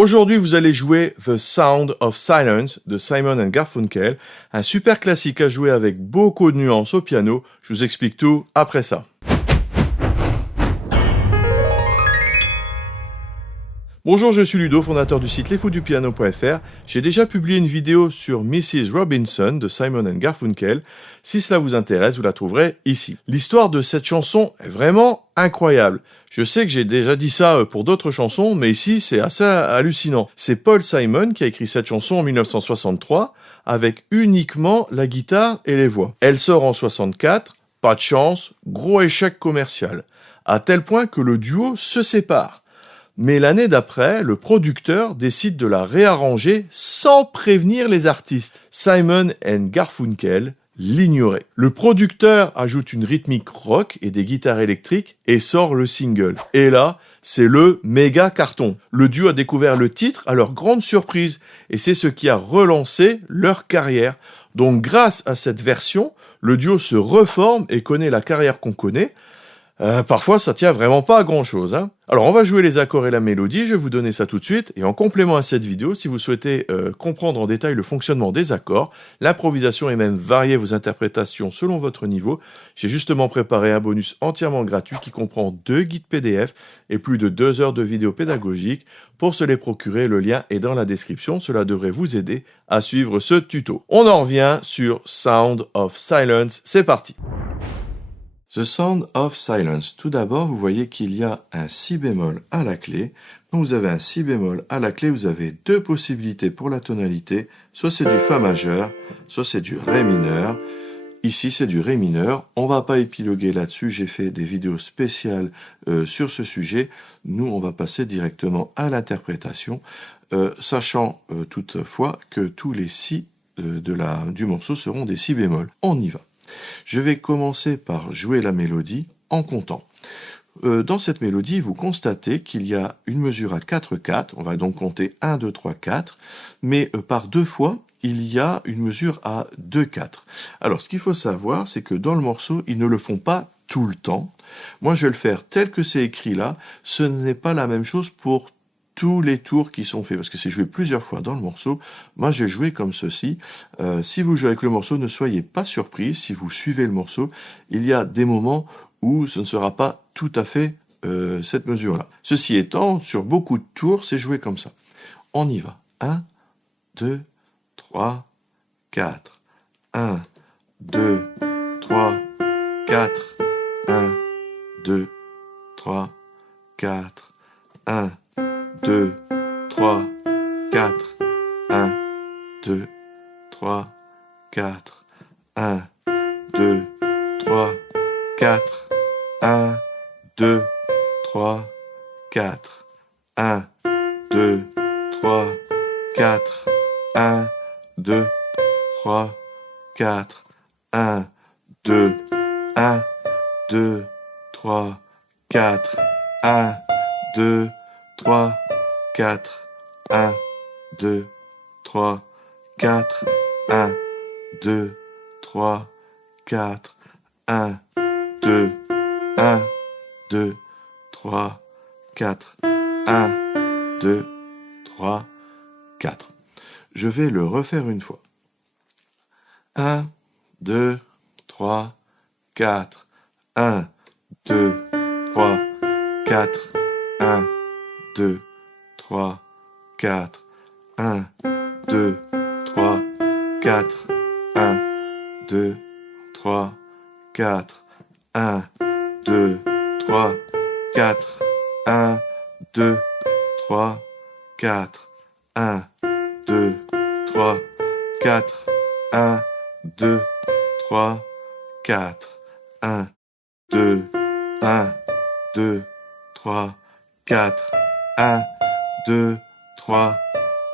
Aujourd'hui, vous allez jouer The Sound of Silence de Simon & Garfunkel, un super classique à jouer avec beaucoup de nuances au piano. Je vous explique tout après ça. Bonjour, je suis Ludo, fondateur du site lesfouxdupiano.fr. J'ai déjà publié une vidéo sur Mrs. Robinson de Simon & Garfunkel. Si cela vous intéresse, vous la trouverez ici. L'histoire de cette chanson est vraiment incroyable. Je sais que j'ai déjà dit ça pour d'autres chansons, mais ici c'est assez hallucinant. C'est Paul Simon qui a écrit cette chanson en 1963 avec uniquement la guitare et les voix. Elle sort en 64, pas de chance, gros échec commercial. À tel point que le duo se sépare. Mais l'année d'après, le producteur décide de la réarranger sans prévenir les artistes. Simon & Garfunkel l'ignorait. Le producteur ajoute une rythmique rock et des guitares électriques et sort le single. Et là, c'est le méga carton. Le duo a découvert le titre à leur grande surprise et c'est ce qui a relancé leur carrière. Donc grâce à cette version, le duo se reforme et connaît la carrière qu'on connaît. Parfois, ça tient vraiment pas à grand-chose. Alors, on va jouer les accords et la mélodie, je vais vous donner ça tout de suite. Et en complément à cette vidéo, si vous souhaitez comprendre en détail le fonctionnement des accords, l'improvisation et même varier vos interprétations selon votre niveau, j'ai justement préparé un bonus entièrement gratuit qui comprend 2 guides PDF et plus de 2 heures de vidéos pédagogiques. Pour se les procurer, le lien est dans la description. Cela devrait vous aider à suivre ce tuto. On en revient sur Sound of Silence. C'est parti! The Sound of Silence. Tout d'abord, vous voyez qu'il y a un si bémol à la clé. Quand vous avez un si bémol à la clé, vous avez 2 possibilités pour la tonalité. Soit c'est du fa majeur, soit c'est du ré mineur. Ici, c'est du ré mineur. On va pas épiloguer là-dessus. J'ai fait des vidéos spéciales sur ce sujet. Nous, on va passer directement à l'interprétation, sachant toutefois que tous les si du morceau seront des si bémol. On y va. Je vais commencer par jouer la mélodie en comptant. Dans cette mélodie, vous constatez qu'il y a une mesure à 4/4. On va donc compter 1, 2, 3, 4. Mais par 2 fois, il y a une mesure à 2/4. Alors, ce qu'il faut savoir, c'est que dans le morceau, ils ne le font pas tout le temps. Moi, je vais le faire tel que c'est écrit là. Ce n'est pas la même chose pour tous les tours qui sont faits, parce que c'est joué plusieurs fois dans le morceau. Moi, j'ai joué comme ceci. Si vous jouez avec le morceau, ne soyez pas surpris. Si vous suivez le morceau, il y a des moments où ce ne sera pas tout à fait cette mesure-là. Ceci étant, sur beaucoup de tours, c'est joué comme ça. On y va. 1, 2, 3, 4. 1, 2, 3, 4. 1, 2, 3, 4. 1, 2, 3, 4, 1, 2, 3, 4, 1, 2, 3, 4, 1, 2, 3, 4, 1, 2, 3, 4, 1, 2, 3, 4, 1, 2, 1, 2, 3, 4, 1, 2, 3, 4, 1, 2, 3, 4, 1, 2, 3, 4, 1, 2, 1, 2, 3, 4, 1, 2, 3, 4. Je vais le refaire une fois. 1, 2, 3, 4, 1, 2, 3, 4, 1, 2, 3, 4, 1, 2, 3, 4, 1, 2, 3, 4, 1, 2, 3, 4, 1, 2, 3, 4, 1, 2, 3, 4, 1, 2, 3, 4, 1, 2, 1, 2, 3, 4, 1, 2, 3,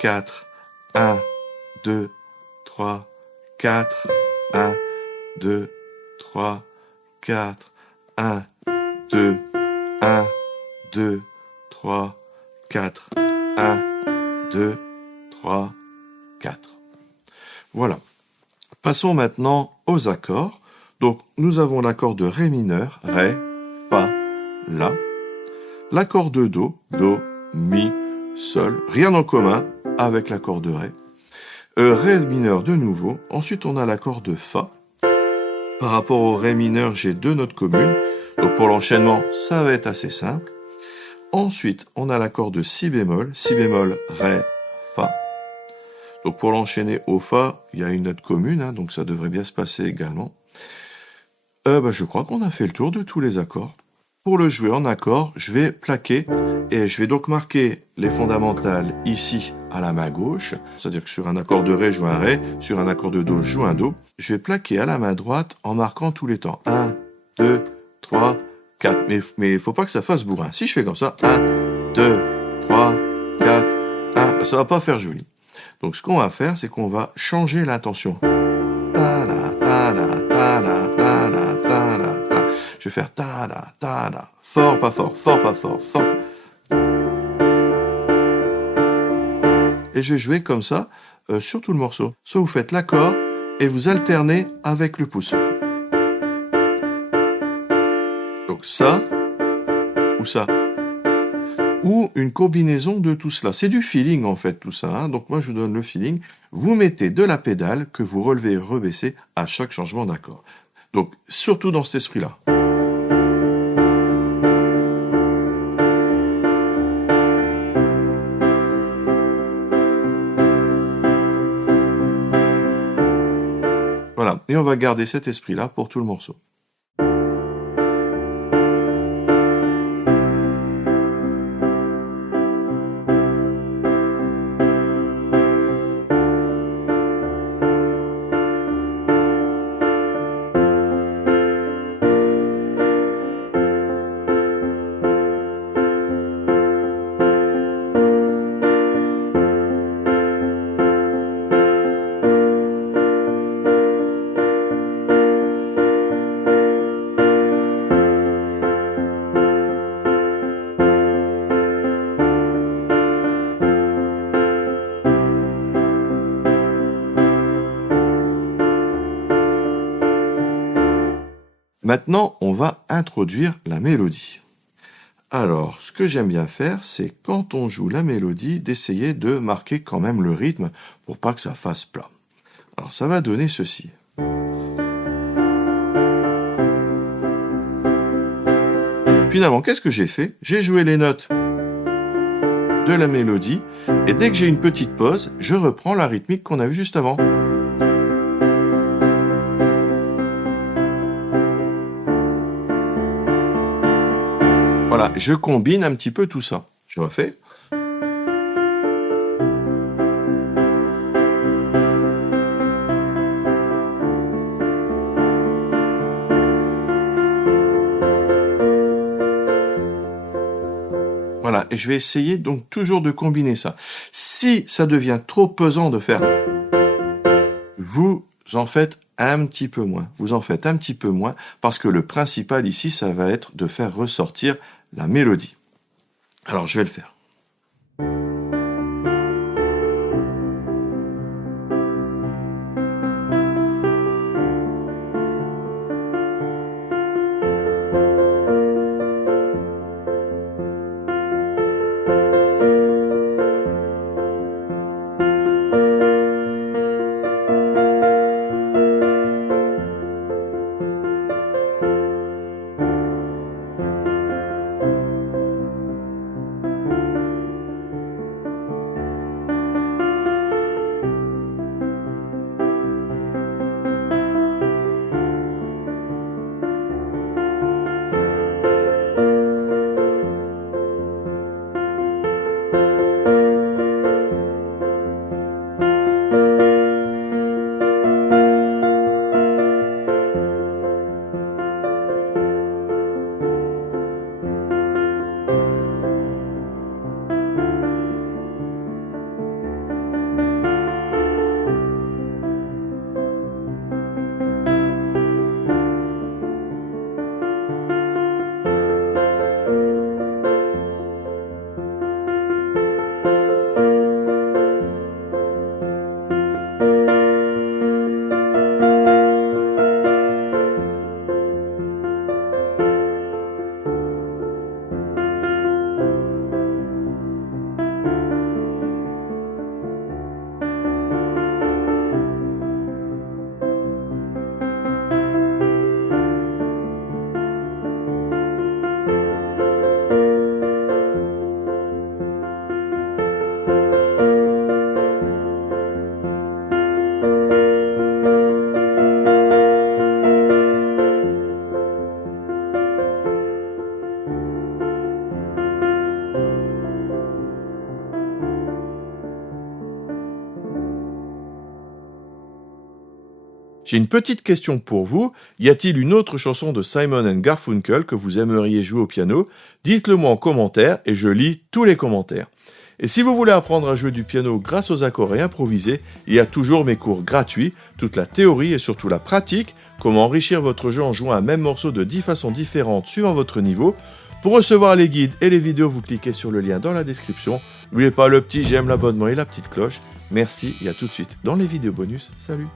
4, 1, 2, 3, 4, 1, 2, 3, 4, 1, 2, 1, 2, 3, 4, 1, 2, 3, 4. Voilà. Passons maintenant aux accords. Donc, nous avons l'accord de Ré mineur, Ré, Fa, La. L'accord de Do, Do, Mi, Sol, rien en commun avec l'accord de Ré. Ré mineur de nouveau. Ensuite, on a l'accord de Fa. Par rapport au Ré mineur, j'ai deux notes communes. Donc pour l'enchaînement, ça va être assez simple. Ensuite, on a l'accord de Si bémol, Ré, Fa. Donc pour l'enchaîner au Fa, il y a une note commune, hein, donc ça devrait bien se passer également. Je crois qu'on a fait le tour de tous les accords. Pour le jouer en accord, je vais plaquer et je vais donc marquer les fondamentales ici à la main gauche. C'est-à-dire que sur un accord de Ré, je joue un Ré, sur un accord de Do, je joue un Do. Je vais plaquer à la main droite en marquant tous les temps. 1, 2, 3, 4. Mais il ne faut pas que ça fasse bourrin. Si je fais comme ça, 1, 2, 3, 4, 1, ça ne va pas faire joli. Donc ce qu'on va faire, c'est qu'on va changer l'intention. Je vais faire ta-da, fort, pas fort, fort, pas fort, fort. Et je vais jouer comme ça sur tout le morceau. Soit vous faites l'accord et vous alternez avec le pouce. Donc ça ou ça. Ou une combinaison de tout cela. C'est du feeling en fait tout ça. Hein. Donc moi je vous donne le feeling. Vous mettez de la pédale que vous relevez et rebaissez à chaque changement d'accord. Donc surtout dans cet esprit-là. Voilà, et on va garder cet esprit-là pour tout le morceau. Maintenant, on va introduire la mélodie. Alors, ce que j'aime bien faire, c'est quand on joue la mélodie, d'essayer de marquer quand même le rythme pour pas que ça fasse plat. Alors, ça va donner ceci. Finalement, qu'est-ce que j'ai fait? J'ai joué les notes de la mélodie et dès que j'ai une petite pause, je reprends la rythmique qu'on a vue juste avant. Voilà, je combine un petit peu tout ça. Je refais. Voilà, et je vais essayer donc toujours de combiner ça. Si ça devient trop pesant de faire, vous en faites un petit peu moins. Vous en faites un petit peu moins parce que le principal ici, ça va être de faire ressortir la mélodie. Alors, je vais le faire. J'ai une petite question pour vous. Y a-t-il une autre chanson de Simon & Garfunkel que vous aimeriez jouer au piano? Dites-le moi en commentaire et je lis tous les commentaires. Et si vous voulez apprendre à jouer du piano grâce aux accords et improviser, il y a toujours mes cours gratuits, toute la théorie et surtout la pratique, comment enrichir votre jeu en jouant un même morceau de 10 façons différentes suivant votre niveau. Pour recevoir les guides et les vidéos, vous cliquez sur le lien dans la description. N'oubliez pas le petit j'aime, l'abonnement et la petite cloche. Merci et à tout de suite dans les vidéos bonus. Salut!